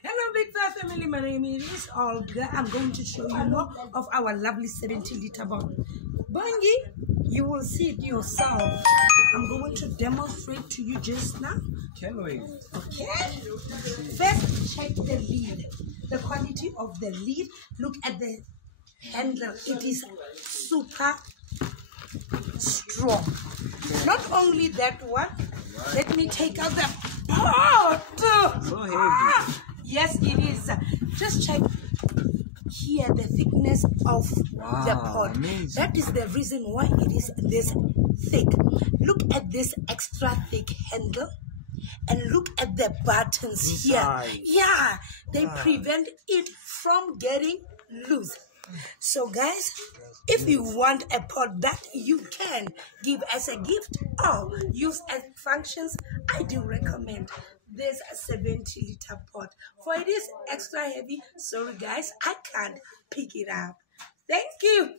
Hello, Big Five family. My name is Olga. I'm going to show you more of our lovely 70-liter bottle. Bungie, you will see it yourself. I'm going to demonstrate to you just now. Can wait. Okay? First, check the lid. The quality of the lid. Look at the handle. It is super strong. Not only that one. Let me take out the pot. So heavy. Yes, it is. Just check here the thickness of the pot. Amazing. That is the reason why it is this thick. Look at this extra thick handle and look at the buttons Inside. here. Yeah, they prevent it from getting loose. So guys, if you want a pot that you can give as a gift or use as functions, I do recommend this 70-liter pot. For it is extra heavy, sorry guys, I can't pick it up. Thank you.